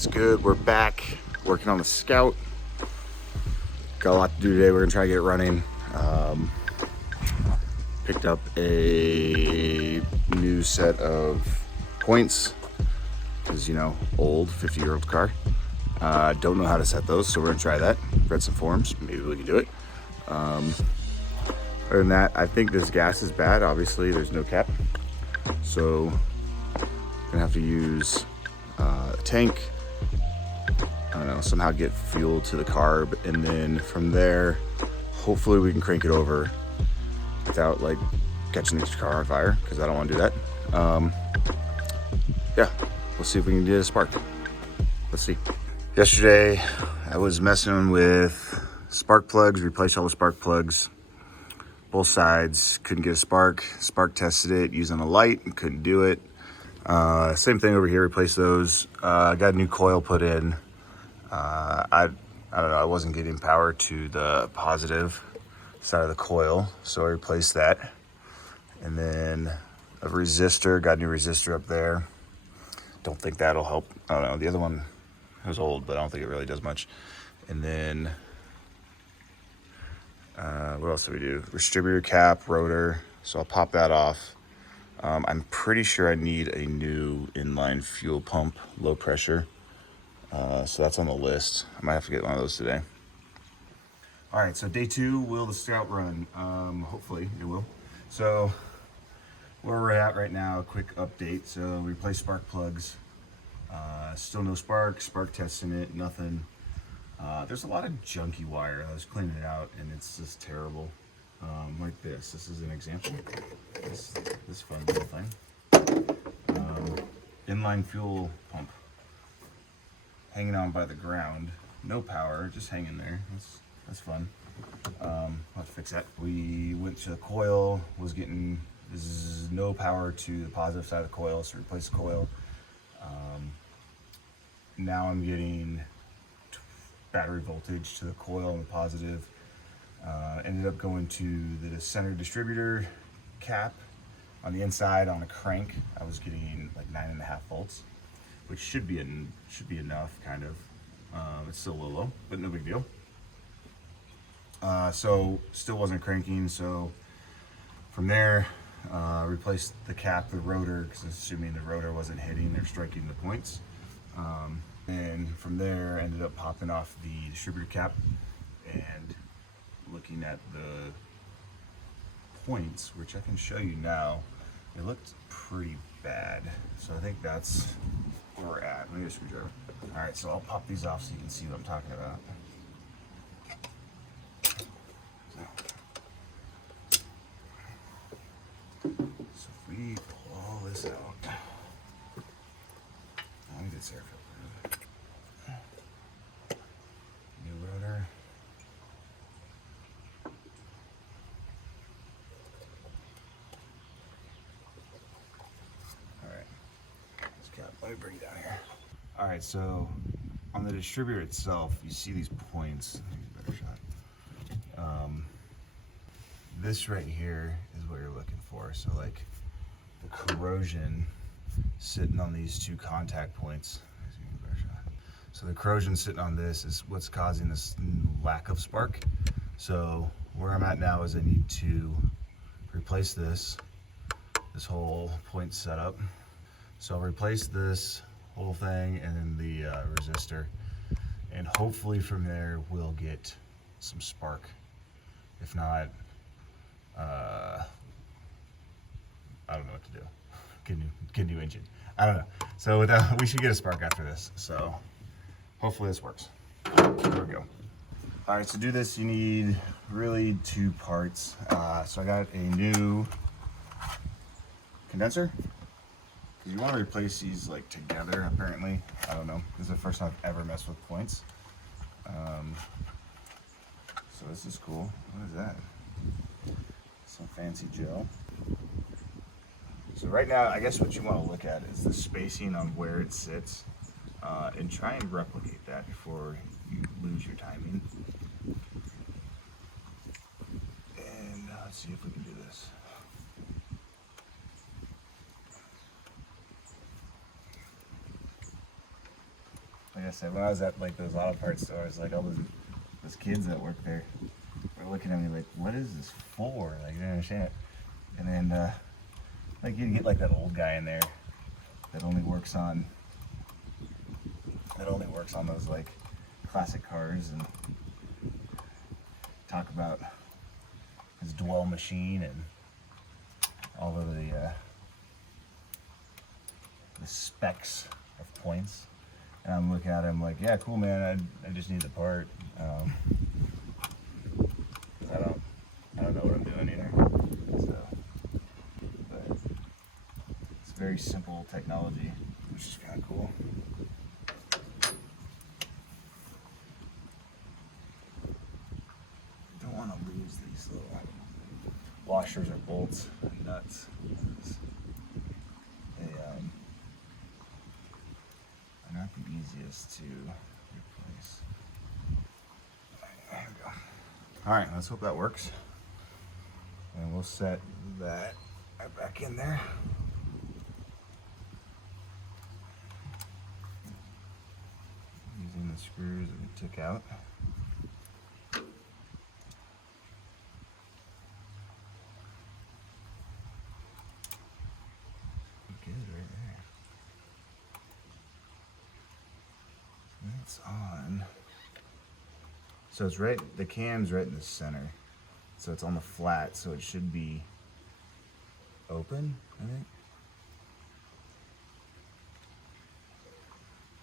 What's good? We're back working on the Scout. Got a lot to do today. We're gonna try to get it running. Picked up a new set of points because, you know, old 50-year-old car. Don't know how to set those, so we're gonna try that. Read some forums, maybe we can do it. Other than that, I think this gas is bad. Obviously, there's no cap, so we're gonna have to use a tank. I don't know, somehow get fuel to the carb, and then from there, hopefully we can crank it over without like catching the car on fire, because I don't want to do that. Yeah, we'll see if we can get a spark. Let's see. Yesterday, I was messing with spark plugs, replaced all the spark plugs, both sides, couldn't get a spark. Spark tested it using a light and couldn't do it. Same thing over here, replaced those. Got a new coil put in. I don't know, I wasn't getting power to the positive side of the coil, so I replaced that. And then a resistor, got a new resistor up there. Don't think that'll help. I don't know, the other one was old, but I don't think it really does much. And then, what else did we do? Distributor cap, rotor, so I'll pop that off. I'm pretty sure I need a new inline fuel pump, low pressure. So that's on the list. I might have to get one of those today. All right, so day 2, will the Scout run? Hopefully it will. So where we're at right now, a quick update. So we replaced spark plugs. Still no spark testing it, nothing. There's a lot of junky wire. I was cleaning it out and it's just terrible. Like this is an example. This fun little thing. Inline fuel pump. Hanging on by the ground, no power, just hanging there. That's fun. I'll have to fix that. We went to the coil, was getting no power to the positive side of the coil, so replace the coil. Now I'm getting battery voltage to the coil on the positive. Ended up going to the center distributor cap on the inside on a crank. I was getting like 9.5 volts. Which should be enough, kind of. It's still a little low, but no big deal. So still wasn't cranking. So from there, replaced the cap, the rotor, because assuming the rotor wasn't hitting or striking the points. And from there, ended up popping off the distributor cap and looking at the points, which I can show you now. It looked pretty bad. So I think that's where we're at. Let me get a screwdriver. All right, so I'll pop these off so you can see what I'm talking about. So if we pull all this out, let me get this air filter. New rotor. Let me bring it down here. All right, so on the distributor itself, you see these points. Better shot. This right here is what you're looking for. So like the corrosion sitting on these 2 contact points. So the corrosion sitting on this is what's causing this lack of spark. So where I'm at now is I need to replace this whole point setup. So I'll replace this whole thing and then the resistor, and hopefully from there we'll get some spark. If not, I don't know what to do. Get new engine. I don't know. So with that, we should get a spark after this. So hopefully this works. There we go. All right, so to do this you need really 2 parts. So I got a new condenser. You want to replace these like together, apparently. I don't know. This is the first time I've ever messed with points. So this is cool. What is that? Some fancy gel. So right now, I guess what you want to look at is the spacing on where it sits, and try and replicate that before you lose your timing. And let's see if we can do this. like I said, when I was at like those auto parts stores, like all those kids that work there were looking at me like, what is this for? Like, they didn't understand it. And then like you get like that old guy in there that only works on those like classic cars and talk about his dwell machine and all of the specs of points. And I'm looking at him like, yeah, cool, man. I just need the part. I don't know what I'm doing either. So, but it's very simple technology, which is kind of cool. Don't want to lose these little washers or bolts and nuts. They're not the easiest to replace. There we go. All right, let's hope that works. And we'll set that right back in there. Using the screws that we took out. Good right there. It's on. So it's right, the cam's right in the center. So it's on the flat, so it should be open, I think.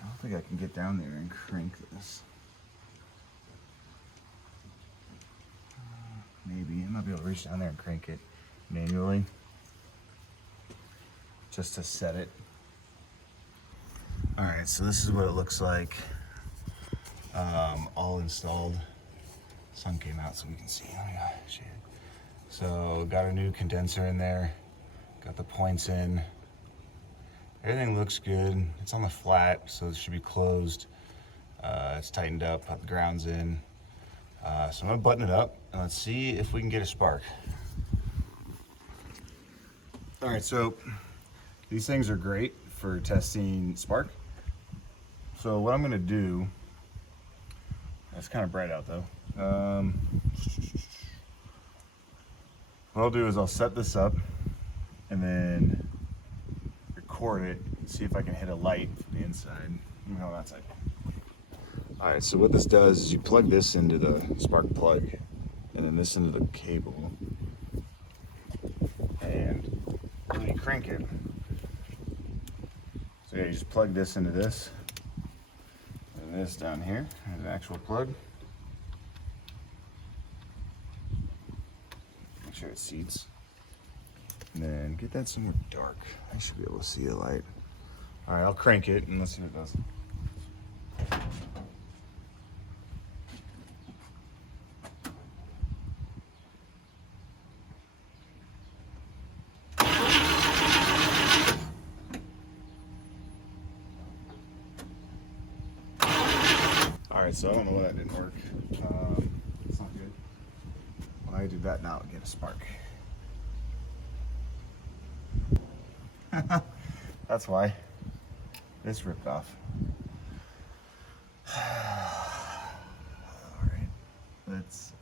I don't think I can get down there and crank this. Maybe, I might be able to reach down there and crank it manually, just to set it. All right, so this is what it looks like, all installed. Sun came out so we can see. Oh yeah, shit. So got a new condenser in there, got the points in. Everything looks good. It's on the flat, so it should be closed. It's tightened up, put the grounds in. So I'm gonna button it up and let's see if we can get a spark. All right, so these things are great for testing spark. So what I'm gonna do, it's kind of bright out though. What I'll do is I'll set this up and then record it and see if I can hit a light from the inside. Let me go on that side. All right, so what this does is you plug this into the spark plug and then this into the cable. And when you crank it, so yeah, you just plug this into this and this down here is an actual plug. Make sure it seats. And then get that somewhere dark. I should be able to see the light. All right, I'll crank it and let's see what it does. All right, so I don't know why that didn't work. It's not good. When I do that now, I get a spark. That's why. This ripped off. Alright. Let's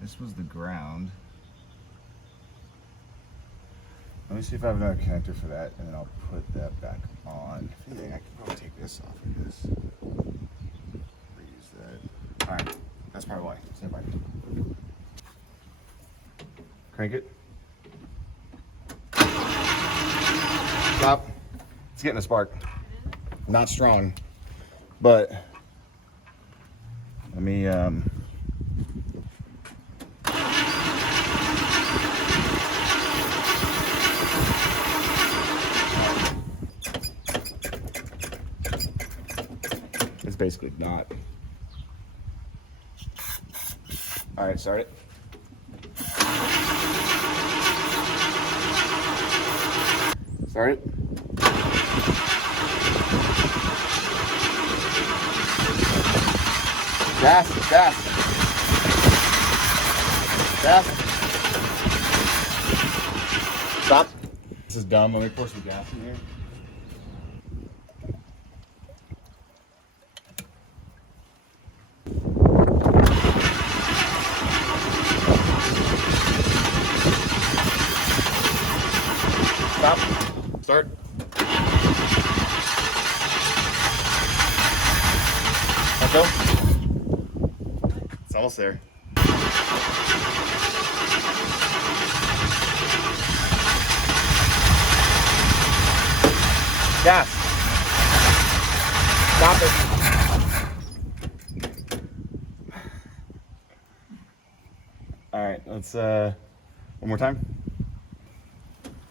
this was the ground. Let me see if I have another connector for that, and then I'll put that back on. I think I can probably take this off of this. Reuse that. Alright, that's probably why. Stand by. Crank it. Stop. It's getting a spark. Not strong, but let me it's basically not. All right, start it. Start it. Gas, gas. Gas. Stop. This is dumb. Let me pour some gas in here. Let go. It's almost there. Gas. Stop it. All right, let's one more time.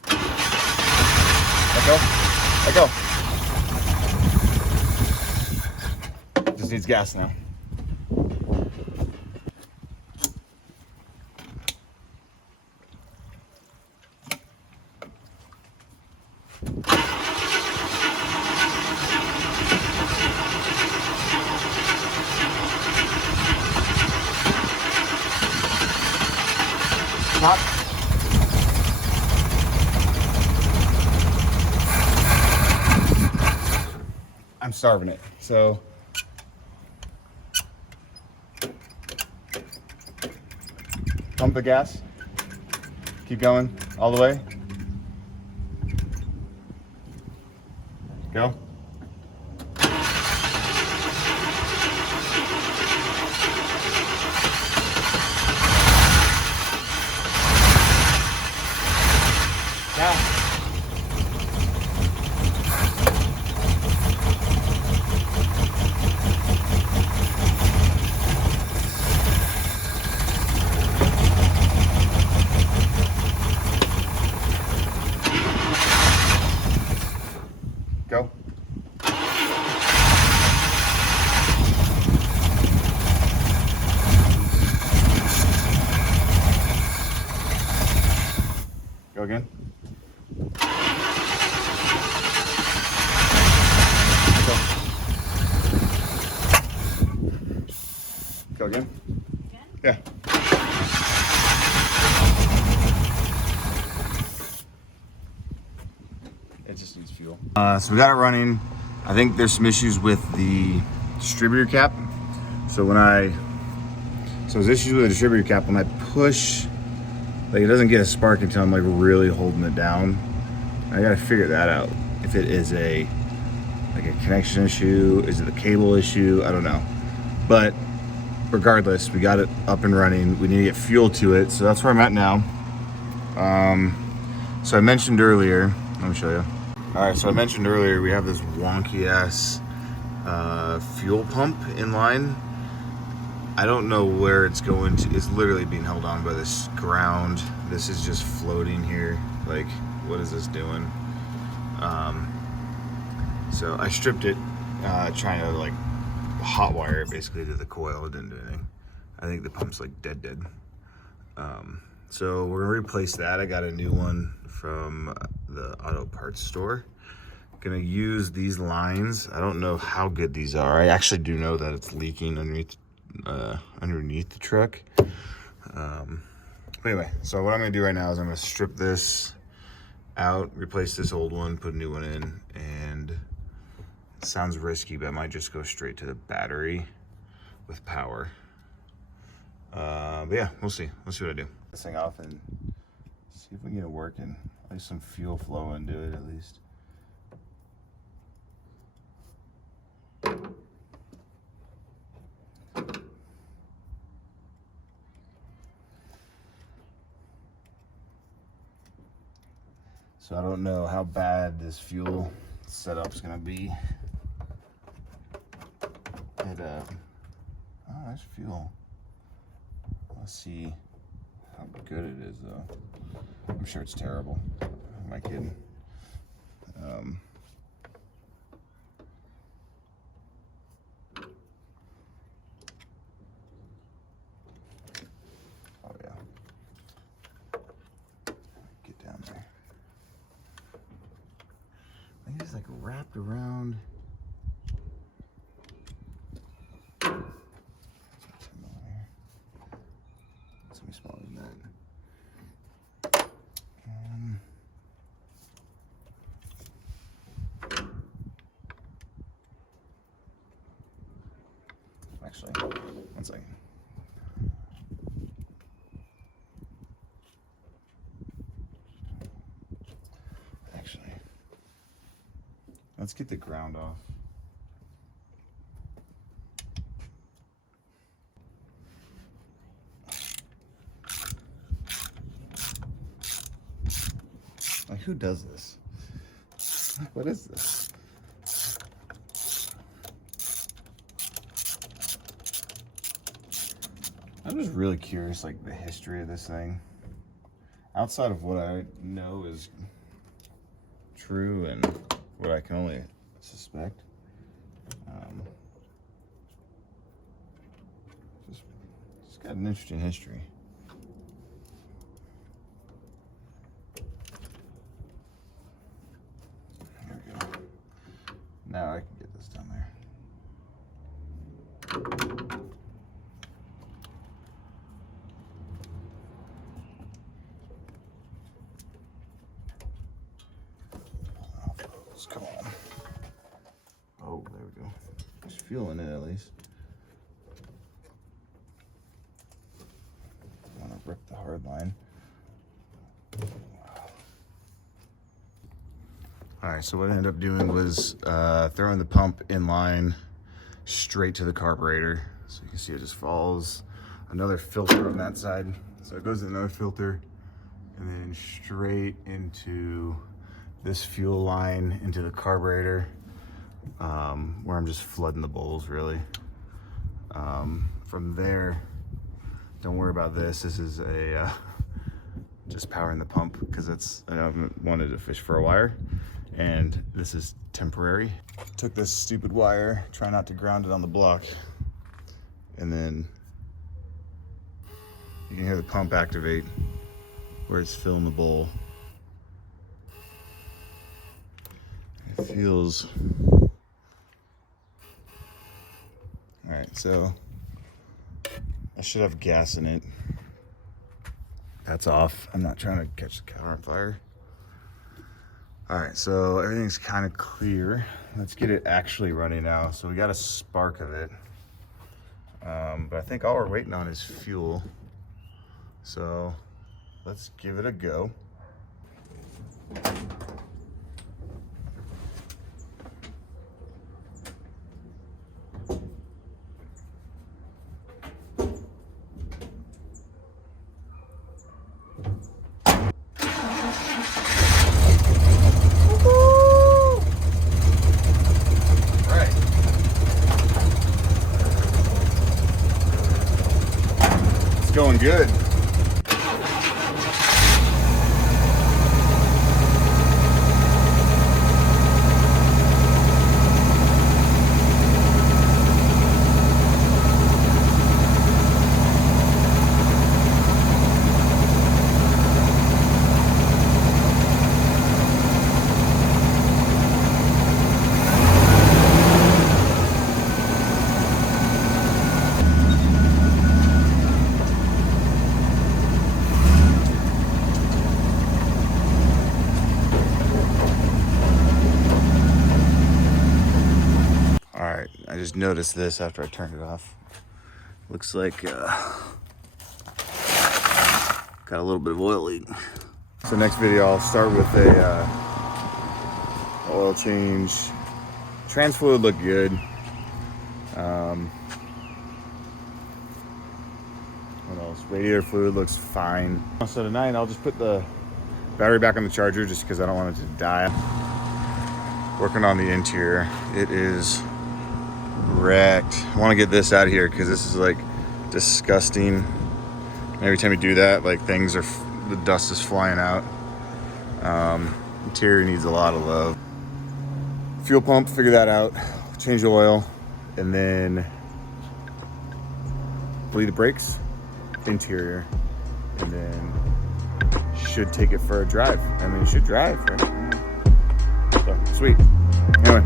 Let go. Let go. Just needs gas now. Stop. I'm starving it, so pump the gas. Keep going all the way. Go. Yeah. Go. Go again. Go again. Yeah. It just needs fuel. So we got it running. I think there's some issues with the distributor cap. So there's issues with the distributor cap when I push, like it doesn't get a spark until I'm like really holding it down. I gotta figure that out. If it is a connection issue, is it a cable issue? I don't know. But regardless, we got it up and running. We need to get fuel to it, so that's where I'm at now. So I mentioned earlier, let me show you. All right, so I mentioned earlier we have this wonky ass fuel pump in line. I don't know where it's going to. It's literally being held on by this ground. This is just floating here. Like, what is this doing? So I stripped it, trying to like hot wire it basically to the coil. It didn't do anything. I think the pump's like dead. So we're gonna replace that. I got a new one from the auto parts store. Gonna use these lines. I don't know how good these are. I actually do know that it's leaking underneath the truck. But anyway, so what I'm gonna do right now is I'm gonna strip this out, replace this old one, put a new one in, and it sounds risky, but I might just go straight to the battery with power. But yeah, we'll see. We'll see what I do. This thing off and see if we can get it working. At least some fuel flow into it at least. So I don't know how bad this fuel setup's gonna be. Oh, there's fuel. Let's see how good it is though. I'm sure it's terrible. Am I kidding? Oh yeah. Get down there. I think it's like wrapped around. It's gonna be smaller than that. Actually, one second. Actually, let's get the ground off. who does this? What is this? I'm just really curious, like, the history of this thing. Outside of what I know is true and what I can only suspect. It's got an interesting history. Here we go. Now I can get this down there. Come on. Oh, there we go. Just feeling it at least. I want to rip the hard line. All right, so what I ended up doing was throwing the pump in line straight to the carburetor. So you can see it just follows another filter on that side. So it goes in another filter and then straight into this fuel line into the carburetor, where I'm just flooding the bowls really. From there, don't worry about this. This is a just powering the pump because I haven't wanted to fish for a wire, and this is temporary. Took this stupid wire, try not to ground it on the block, and then you can hear the pump activate where it's filling the bowl. It feels all right. So I should have gas in it. That's off. I'm not trying to catch the cow on fire. All right, so everything's kind of clear. Let's get it actually running now. So we got a spark of it, but I think all we're waiting on is fuel. So let's give it a go. Going good. I just noticed this after I turned it off. Looks like got a little bit of oil leak. So next video I'll start with a oil change. Trans fluid looked good. What else? Radiator fluid looks fine. So tonight I'll just put the battery back on the charger just because I don't want it to die. Working on the interior. It is wrecked. I want to get this out of here because this is like disgusting. And every time you do that, like the dust is flying out. Interior needs a lot of love. Fuel pump, figure that out. Change the oil, and then bleed the brakes, interior, and then should take it for a drive. I mean, it should drive, right? So, sweet. Anyway.